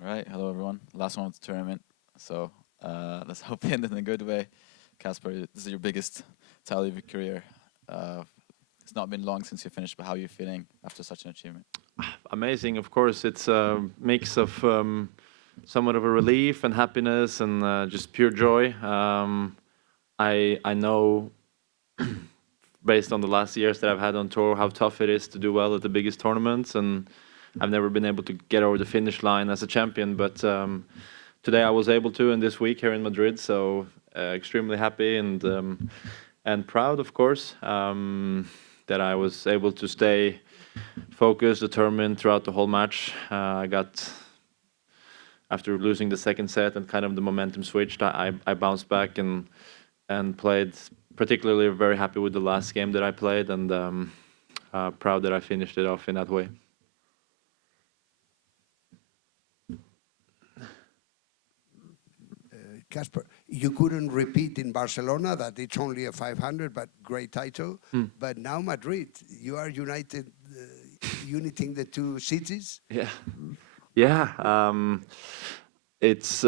All right, hello everyone. Last one of the tournament, so let's hope we end in a good way. Casper, this is your biggest title of your career. It's not been long since you finished, but how are you feeling after such an achievement? Amazing, of course. It's a mix of somewhat of a relief and happiness and just pure joy. I know based on the last years that I've had on tour how tough it is to do well at the biggest tournaments, and I've never been able to get over the finish line as a champion, but today I was able to, and this week here in Madrid, so extremely happy and proud, of course, that I was able to stay focused, determined throughout the whole match. I got, after losing the second set and kind of the momentum switched, I bounced back and played. Particularly very happy with the last game that I played, and proud that I finished it off in that way. Casper, you couldn't repeat in Barcelona that it's only a 500, but great title. But now Madrid, you are uniting the two cities. Yeah, yeah. It's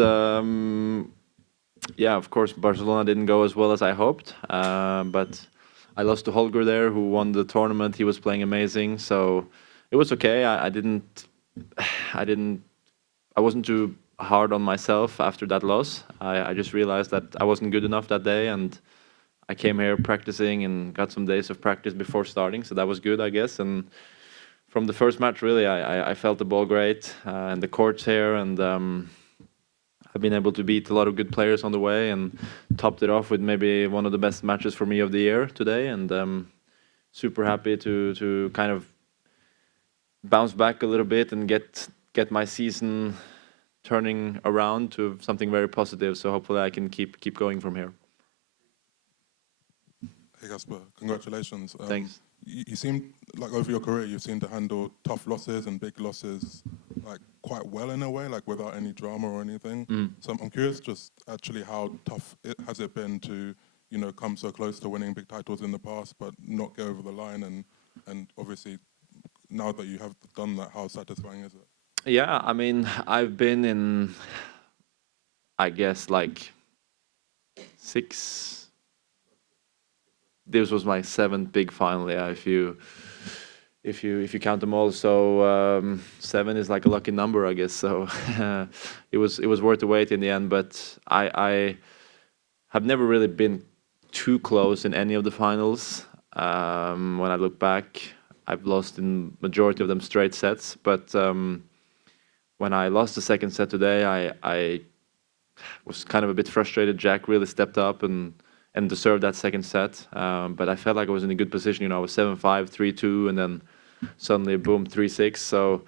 yeah. Of course, Barcelona didn't go as well as I hoped, but I lost to Holger there, who won the tournament. He was playing amazing, so it was okay. I wasn't too hard on myself after that loss. I just realized that I wasn't good enough that day, and I came here practicing and got some days of practice before starting, so that was good, I guess. And from the first match, really, I felt the ball great, and the courts here, and I've been able to beat a lot of good players on the way, and topped it off with maybe one of the best matches for me of the year today, and super happy to kind of bounce back a little bit and get my season turning around to something very positive. So hopefully I can keep going from here. Hey Casper, congratulations. Thanks. You seem like over your career you've seemed to handle tough losses and big losses like quite well in a way, like without any drama or anything. So I'm curious just actually how tough has it been to, you know, come so close to winning big titles in the past but not get over the line, and obviously now that you have done that, how satisfying is it? Yeah, I mean, I've been in, I guess, like six. This was my seventh big final, yeah, if you count them all. So 7 is like a lucky number, I guess. So it was worth the wait in the end. But I have never really been too close in any of the finals. When I look back, I've lost in majority of them straight sets, but when I lost the second set today, I was kind of a bit frustrated. Jack really stepped up and deserved that second set, but I felt like I was in a good position. You know, I was 7-5, 3-2, and then suddenly, boom, 3-6. So,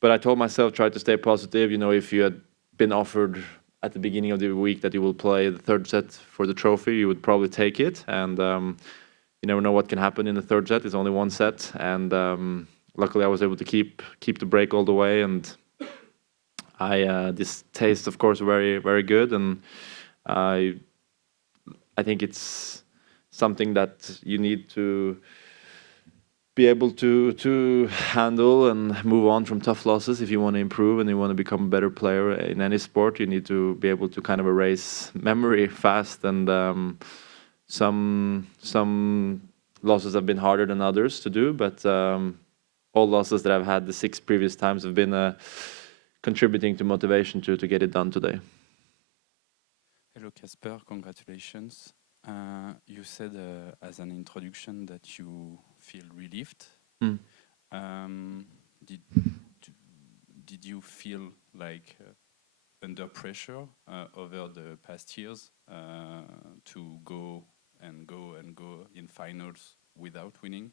but I told myself, try to stay positive. You know, if you had been offered at the beginning of the week that you will play the third set for the trophy, you would probably take it. And you never know what can happen in the third set. It's only one set, and luckily I was able to keep the break all the way. And this tastes, of course, very, very good, and I think it's something that you need to be able to handle and move on from tough losses if you want to improve and you want to become a better player in any sport. You need to be able to kind of erase memory fast, and some losses have been harder than others to do, but all losses that I've had the 6 previous times have been contributing to motivation to get it done today. Hello Casper, congratulations. You said as an introduction that you feel relieved. Did you feel like under pressure over the past years to go in finals without winning?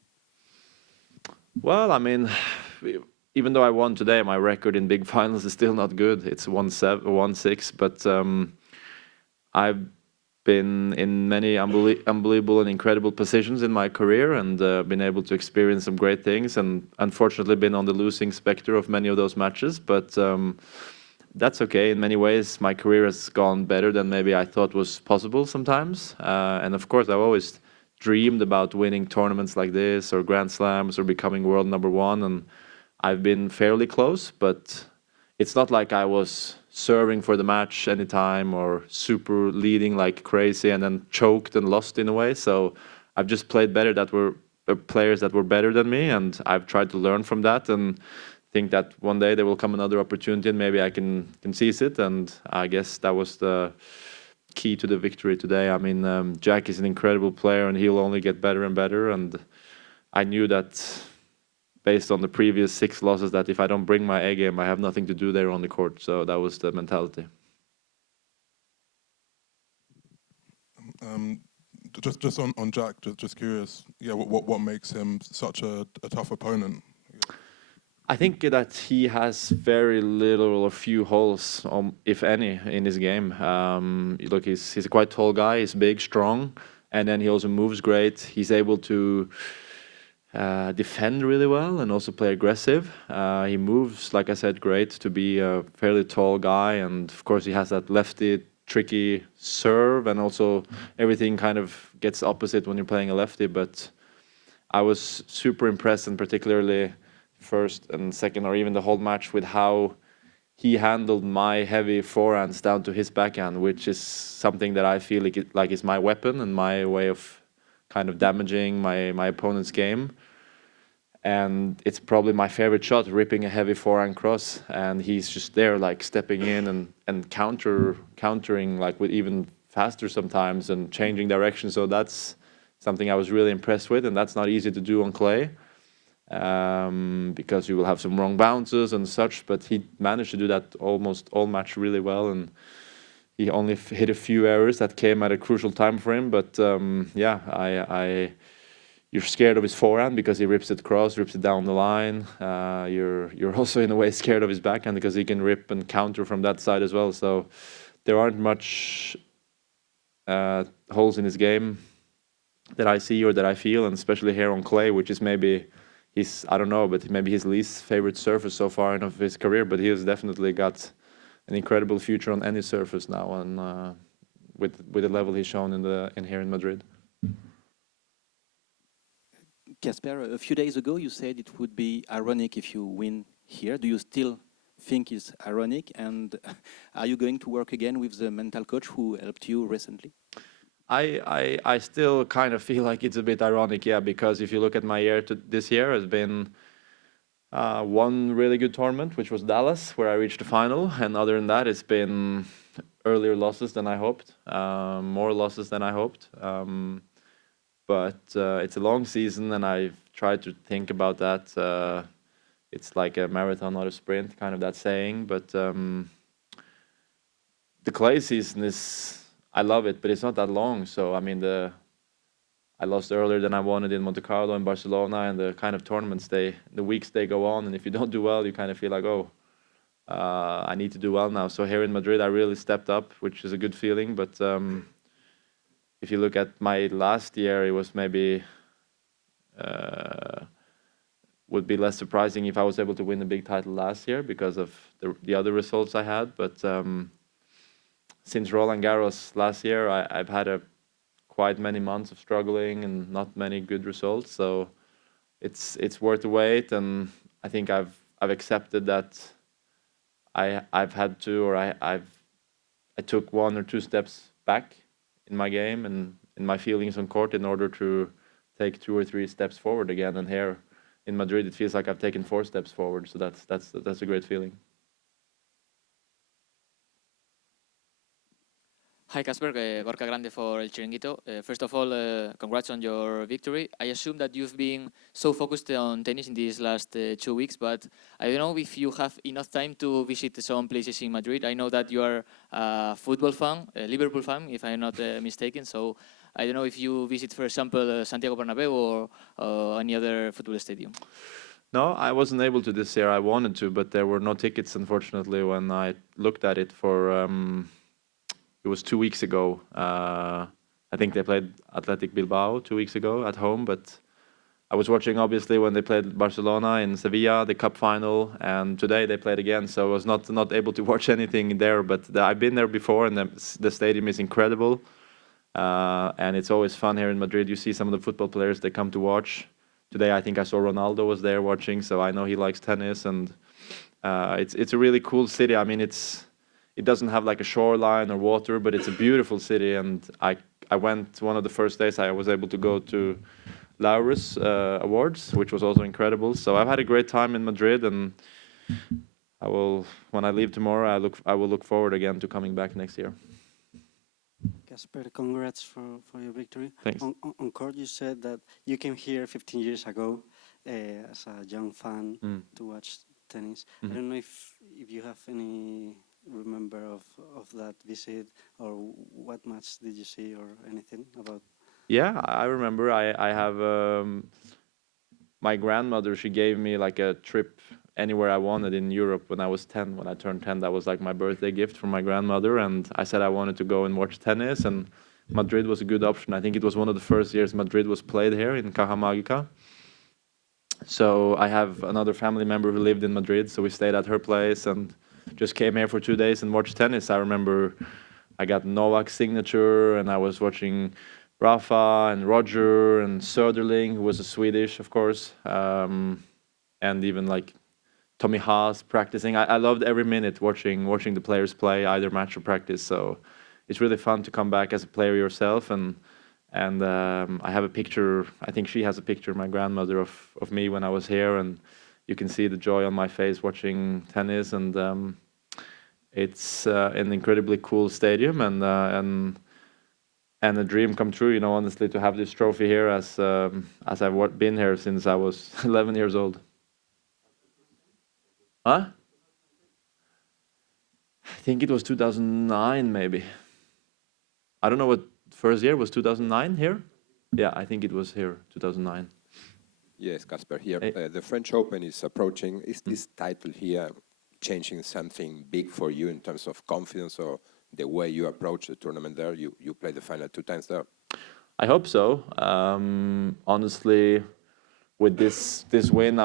Well, I mean, even though I won today, my record in big finals is still not good. It's 1-7, 1-6, but I've been in many unbelievable and incredible positions in my career, and been able to experience some great things, and unfortunately been on the losing specter of many of those matches, but that's okay. In many ways, my career has gone better than maybe I thought was possible sometimes, and of course I've always dreamed about winning tournaments like this or Grand Slams or becoming world number 1, and I've been fairly close, but it's not like I was serving for the match anytime or super leading like crazy and then choked and lost in a way. So I've just played better that were players that were better than me, and I've tried to learn from that and think that one day there will come another opportunity and maybe I can seize it. And I guess that was the key to the victory today. I mean, Jack is an incredible player and he'll only get better and better. And I knew that based on the previous 6 losses that if I don't bring my A game, I have nothing to do there on the court. So that was the mentality. Just on Jack, just curious, yeah, what makes him such a tough opponent? I think that he has very little or few holes, if any, in his game. Look, he's a quite tall guy. He's big, strong, and then he also moves great. He's able to defend really well and also play aggressive. He moves, like I said, great to be a fairly tall guy, and of course he has that lefty tricky serve, and also everything kind of gets opposite when you're playing a lefty. But I was super impressed, and particularly first and second, or even the whole match, with how he handled my heavy forehands down to his backhand, which is something that I feel like is my weapon and my way of kind of damaging my opponent's game. And it's probably my favorite shot, ripping a heavy forehand cross, and he's just there like stepping in and countering like with even faster sometimes and changing direction. So that's something I was really impressed with, and that's not easy to do on clay, because you will have some wrong bounces and such, but he managed to do that almost all match really well, and he only hit a few errors that came at a crucial time for him. But yeah, you're scared of his forehand because he rips it cross, rips it down the line. You're also in a way scared of his backhand because he can rip and counter from that side as well. So there aren't much holes in his game that I see or that I feel, and especially here on clay, which is maybe I don't know, but maybe his least favorite surface so far in of his career. But he has definitely got an incredible future on any surface now, and with the level he's shown in here in Madrid. Casper, a few days ago you said it would be ironic if you win here. Do you still think it's ironic? And are you going to work again with the mental coach who helped you recently? I still kind of feel like it's a bit ironic, yeah, because if you look at my year this year, has been one really good tournament, which was Dallas, where I reached the final, and other than that, it's been earlier losses than I hoped, more losses than I hoped. But it's a long season, and I've tried to think about that. It's like a marathon, not a sprint, kind of that saying. But the clay season I love it, but it's not that long. So, I mean, I lost earlier than I wanted in Monte Carlo and Barcelona, and the kind of tournaments, the weeks they go on, and if you don't do well, you kind of feel like, oh, I need to do well now. So here in Madrid, I really stepped up, which is a good feeling. But if you look at my last year, it was maybe would be less surprising if I was able to win the big title last year because of the other results I had. But since Roland Garros last year, I've had quite many months of struggling and not many good results. So it's worth the wait, and I think I've accepted that I've had to, or I took 1 or 2 steps back in my game and in my feelings on court in order to take 2 or 3 steps forward again. And here in Madrid, it feels like I've taken 4 steps forward. So that's a great feeling. Hi Casper, Gorka Grande for El Chiringuito. First of all, congrats on your victory. I assume that you've been so focused on tennis in these last 2 weeks, but I don't know if you have enough time to visit some places in Madrid. I know that you are a football fan, a Liverpool fan, if I'm not mistaken. So I don't know if you visit, for example, Santiago Bernabeu or any other football stadium. No, I wasn't able to this year. I wanted to, but there were no tickets, unfortunately, when I looked at it for... it was 2 weeks ago. I think they played Athletic Bilbao 2 weeks ago at home, but I was watching, obviously, when they played Barcelona in Sevilla, the cup final, and today they played again, so I was not able to watch anything there, but I've been there before, and the stadium is incredible, and it's always fun here in Madrid. You see some of the football players, they come to watch. Today, I think I saw Ronaldo was there watching, so I know he likes tennis, and It's a really cool city. I mean, it doesn't have like a shoreline or water, but it's a beautiful city. And I went one of the first days. I was able to go to Laureus Awards, which was also incredible. So I've had a great time in Madrid, and when I leave tomorrow, I will look forward again to coming back next year. Casper, congrats for your victory. Thanks. On court, you said that you came here 15 years ago as a young fan to watch tennis. I don't know if you have any remember of that visit, or what match did you see, or anything about? Yeah, I remember. I have my grandmother. She gave me like a trip anywhere I wanted in Europe when I was 10. When I turned 10, that was like my birthday gift from my grandmother. And I said I wanted to go and watch tennis, and Madrid was a good option. I think it was one of the first years Madrid was played here in Caja Mágica. So I have another family member who lived in Madrid, so we stayed at her place and just came here for 2 days and watched tennis. I remember I got Novak's signature, and I was watching Rafa and Roger and Söderling, who was a Swedish, of course, and even like Tommy Haas practicing. I loved every minute watching the players play, either match or practice. So it's really fun to come back as a player yourself. And I have a picture. I think she has a picture, my grandmother, of me when I was here, and you can see the joy on my face watching tennis. And it's an incredibly cool stadium, and a dream come true, you know, honestly, to have this trophy here as I've been here since I was 11 years old. Huh? I think it was 2009, maybe. I don't know what first year was. 2009 here? Yeah, I think it was here, 2009. Yes, Casper here. The French Open is approaching. Is this title here changing something big for you in terms of confidence or the way you approach the tournament there? You played the final 2 times there. I hope so. Honestly, with this win,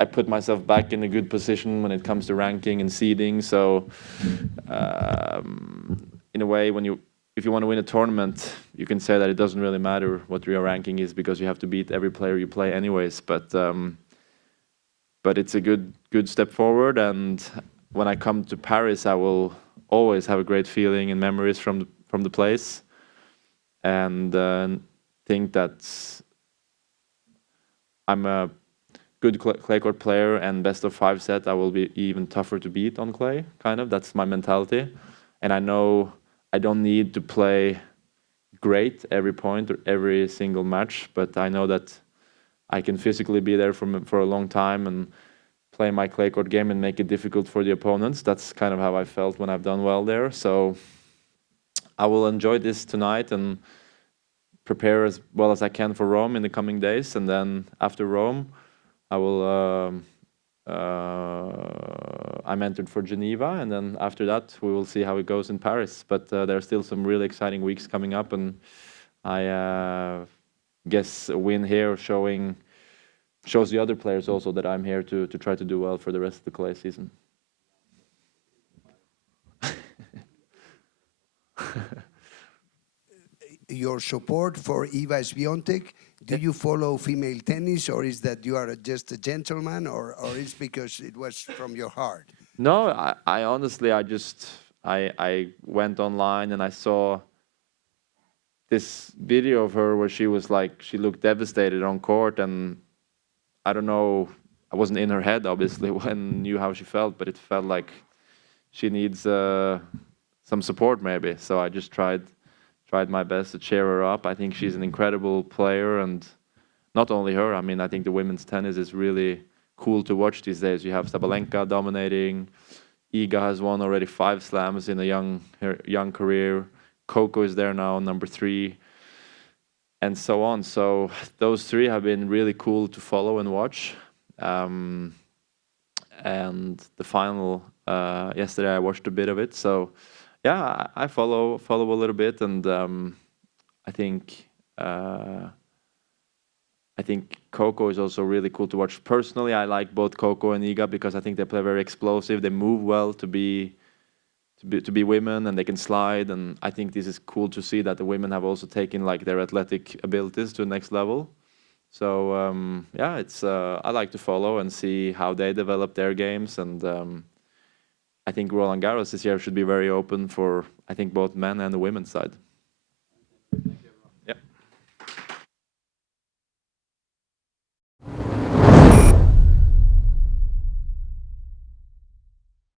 I put myself back in a good position when it comes to ranking and seeding. So, in a way, if you want to win a tournament, you can say that it doesn't really matter what your ranking is, because you have to beat every player you play anyways. But it's a good step forward. And when I come to Paris, I will always have a great feeling and memories from the place, and think that I'm a good clay court player, and best of 5 set I will be even tougher to beat on clay. Kind of, that's my mentality, and I know I don't need to play great every point or every single match, but I know that I can physically be there for a long time and play my clay court game and make it difficult for the opponents. That's kind of how I felt when I've done well there. So I will enjoy this tonight and prepare as well as I can for Rome in the coming days. And then after Rome, I'm entered for Geneva, and then after that we will see how it goes in Paris. But there are still some really exciting weeks coming up, and I guess a win here shows the other players also that I'm here to try to do well for the rest of the clay season. Your support for Iga Swiatek, do you follow female tennis, or is that you are just a gentleman, or is because it was from your heart? No, I honestly, I went online and I saw this video of her where she looked devastated on court, and I don't know, I wasn't in her head, obviously, when I knew how she felt, but it felt like she needs some support maybe. So I just tried my best to cheer her up. I think she's an incredible player, and not only her, I mean, I think the women's tennis is really cool to watch these days. You have Sabalenka dominating, Iga has won already 5 slams in a young career, Coco is there now, number 3, and so on. So those 3 have been really cool to follow and watch. And the final yesterday, I watched a bit of it. So yeah, I follow a little bit, and I think Coco is also really cool to watch. Personally, I like both Coco and Iga because I think they play very explosive. They move well to be women, and they can slide. And I think this is cool to see that the women have also taken like their athletic abilities to the next level. So yeah, it's I like to follow and see how they develop their games, and I think Roland Garros this year should be very open for, I think, both men and the women's side.